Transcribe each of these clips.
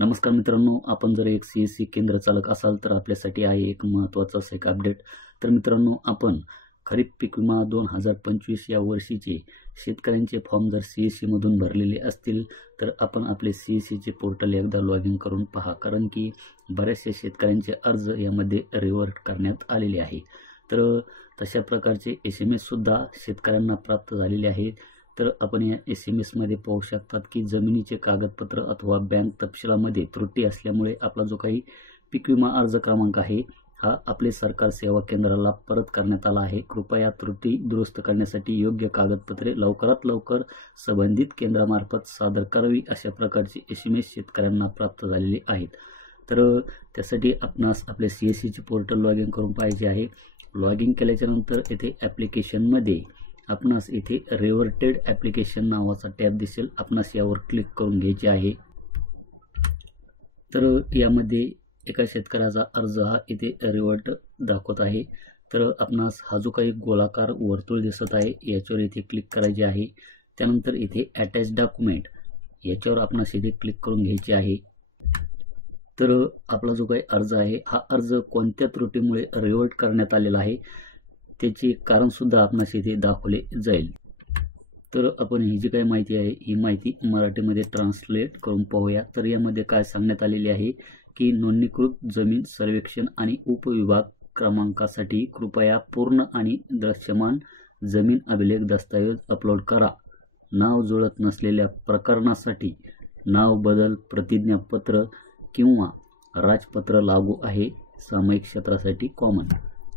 नमस्कार मित्रांनो, आपण जर एक CSC केंद्र चालक असाल तर आपल्यासाठी आहे एक महत्त्वाचा असं एक अपडेट। तर मित्रांनो, आपण खरीप पीक विमा 2025 या वर्षीचे शेतकऱ्यांचे फॉर्म जर CSC मधून भरलेले असतील तर आपण आपले CSC चे पोर्टल एकदा लॉग इन करून पहा, कारण की बरेचसे शेतकऱ्यांचे अर्ज यामध्ये रिव्हर्ट करण्यात आलेले आहे। तर तशा प्रकारचे SMS सुद्धा शेतकऱ्यांना प्राप्त झालेले आहेत। तर आपण या SMS मध्ये पाहू शकतात की जमिनीचे कागदपत्र अथवा बँक तपशिलामध्ये त्रुटी असल्यामुळे आपला जो काही पीक विमा अर्ज क्रमांक आहे हा आपले सरकार सेवा केंद्राला परत करण्यात आला आहे। कृपया त्रुटी दुरुस्त करण्यासाठी योग्य कागदपत्रे लवकरात लवकर संबंधित केंद्रामार्फत सादर करावी, अशा प्रकारचे SMS शेतकऱ्यांना प्राप्त झालेले आहेत। तर त्यासाठी आपणास आपले CSC चे पोर्टल लॉग इन करून पाहिजे आहे। लॉग इन केल्याच्या नंतर येथे ॲप्लिकेशन मध्ये आपणास इथे रिव्हर्टेड ॲप्लिकेशन नावाचा टॅब दिसेल, आपणास यावर क्लिक करून घ्यायचे आहे। तर यामध्ये एका शेतकऱ्याचा अर्ज हा इथे रिव्हर्ट दाखवत आहे। तर आपणास हा जो काही गोलाकार वर्तुळ दिसत आहे याच्यावर इथे क्लिक करायचे आहे। त्यानंतर इथे अटॅच डॉक्युमेंट याच्यावर आपणास इथे क्लिक करून घ्यायचे आहे। तर आपला जो काही अर्ज आहे हा अर्ज कोणत्या त्रुटीमुळे रिव्हर्ट करण्यात आलेला आहे त्याचे कारण सुद्धा आपणास इथे दाखवले जाईल। तर आपण ही जी काही माहिती आहे ही माहिती मराठीमध्ये ट्रान्सलेट करून पाहूया। तर यामध्ये काय सांगण्यात आलेले आहे की नोंदणीकृत जमीन सर्वेक्षण आणि उपविभाग क्रमांकासाठी कृपया पूर्ण आणि दृश्यमान जमीन अभिलेख दस्तऐवज अपलोड करा। नाव जुळत नसलेल्या प्रकरणासाठी नाव बदल प्रतिज्ञापत्र किंवा राजपत्र लागू आहे, सामायिक क्षेत्रासाठी कॉमन।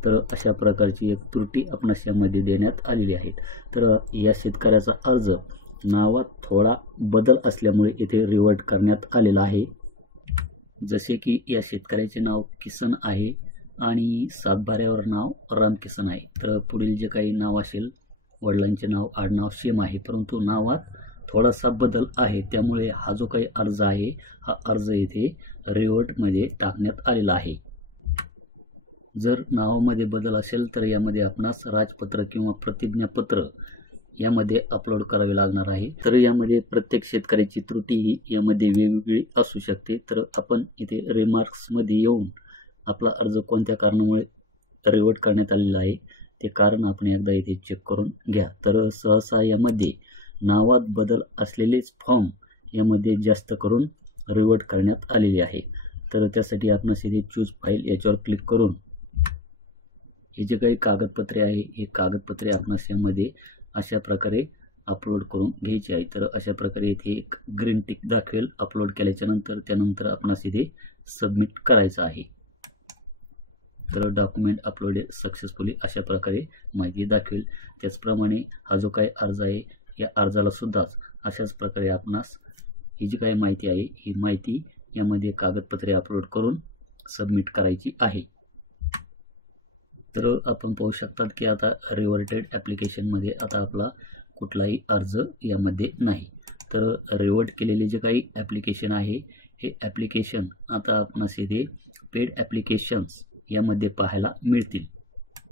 तर अशा प्रकारची एक त्रुटी आपणास यामध्ये देण्यात आलेली आहे। तर या शेतकऱ्याचा अर्ज नावात थोडा बदल असल्यामुळे इथे रिव्हर्ट करण्यात आलेला आहे। जसे की या शेतकऱ्याचे नाव किसन आहे आणि सातबाऱ्यावर नाव रामकिसन आहे। तर पुढील जे काही नाव असेल वडिलांचे नाव आडनाव सेम आहे, परंतु नावात थोडासा बदल आहे, त्यामुळे हा जो काही अर्ज आहे हा अर्ज इथे रिव्हर्ट मध्ये टाकण्यात आलेला आहे। जर नावामध्ये बदल असेल तर यामध्ये आपणास राजपत्र किंवा प्रतिज्ञापत्र यामध्ये अपलोड करावे लागणार आहे। तर यामध्ये प्रत्येक शेतकऱ्याची त्रुटी ही यामध्ये वेगवेगळी असू शकते। तर आपण इथे रिमार्क्स मध्ये येऊन आपला अर्ज कोणत्या कारणामुळे रिव्हर्ट करण्यात आलेला आहे ते कारण आपण एकदा इथे चेक करून घ्या। तर सहसा यामध्ये नावात बदल असलेलेच फॉर्म यामध्ये जास्त करून रिव्हर्ट करण्यात आलेले आहे। तर त्यासाठी आपण इथे चूज फाईल याच्यावर क्लिक करून हे जे काही कागदपत्रे आहे हे कागदपत्रे आपणास यामध्ये अशा प्रकारे अपलोड करून घ्यायची आहे। तर अशा प्रकारे इथे एक ग्रीन टिक दाखवेल अपलोड केल्याच्या नंतर, त्यानंतर आपणास इथे सबमिट करायचं आहे। तर डॉक्युमेंट अपलोडेड सक्सेसफुली अशा प्रकारे माहिती दाखवेल। त्याचप्रमाणे हा जो काही अर्ज आहे या अर्जाला सुद्धा अशाच प्रकारे आपणास ही जी काही माहिती आहे ही माहिती यामध्ये कागदपत्रे अपलोड करून सबमिट करायची आहे। तर आपण पाहू शकतात की आता रिव्हर्टेड ॲप्लिकेशन मध्ये आता आपला कुठलाही अर्ज यामध्ये नाही। तर रिव्हर्ट केलेले जे काही ॲप्लिकेशन आहे हे ॲप्लिकेशन आता आपणास इथे पेड ॲप्लिकेशन्स यामध्ये पाहायला मिळतील।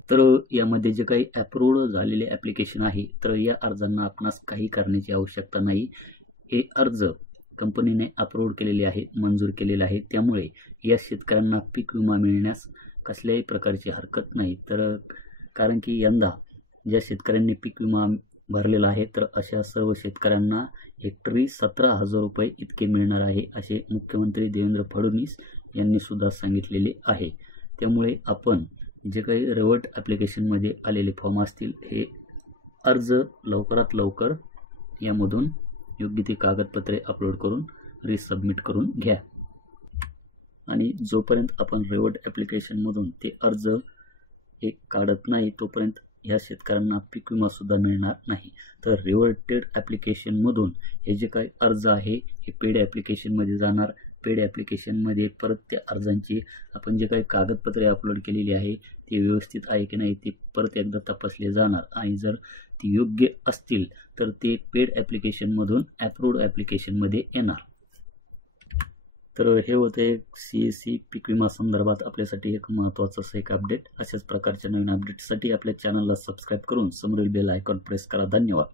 तर यामध्ये जे काही अप्रूव्ड झालेले ॲप्लिकेशन आहे तर या अर्जांना आपणास काही करण्याची आवश्यकता नाही। हे अर्ज कंपनीने अप्रूव्ड केलेले आहेत, मंजूर केलेले आहेत, त्यामुळे या शेतकऱ्यांना पीक विमा मिळण्यास कसल्याही प्रकारची हरकत नाही। तर कारण की यंदा ज्या शेतकऱ्यांनी पीक विमा भरलेला आहे तर अशा सर्व शेतकऱ्यांना हेक्टरी 17,000 रुपये इतके मिळणार आहे, असे मुख्यमंत्री देवेंद्र फडणवीस यांनी सुद्धा सांगितलेले आहे। त्यामुळे आपण जे काही रिव्हर्ट ॲप्लिकेशन मध्ये आलेले फॉर्म असतील हे अर्ज लवकरात लवकर यामधून योग्य ती कागदपत्रे अपलोड करून रिसबमिट करून घ्या। आणि जोपर्यंत आपण रिव्हर्ट ॲप्लिकेशन मधून ते अर्ज हे काढत नाही तोपर्यंत ह्या शेतकऱ्यांना पीक विमा सुद्धा मिळणार नाही। तर रिव्हर्टेड ॲप्लिकेशन मधून हे जे काही अर्ज आहे हे पेड ॲप्लिकेशन मध्ये जाणार। पेड ॲप्लिकेशन मध्ये परत त्या अर्जांची आपण जे काही कागदपत्रे अपलोड केलेली आहे ते व्यवस्थित आहे की नाही ते परत एकदा तपासले जाणार, आणि जर ती योग्य असतील तर ते पेड ॲप्लिकेशन मधून अप्रूव्ड ॲप्लिकेशन मध्ये येणार। तर हे होते CSC पीक विमा संदर्भात आपल्यासाठी एक महत्त्वाचं असं एक अपडेट। अशाच प्रकारच्या नवीन अपडेटसाठी आपल्या चॅनलला सबस्क्राईब करून समोरील बेल आयकॉन प्रेस करा। धन्यवाद।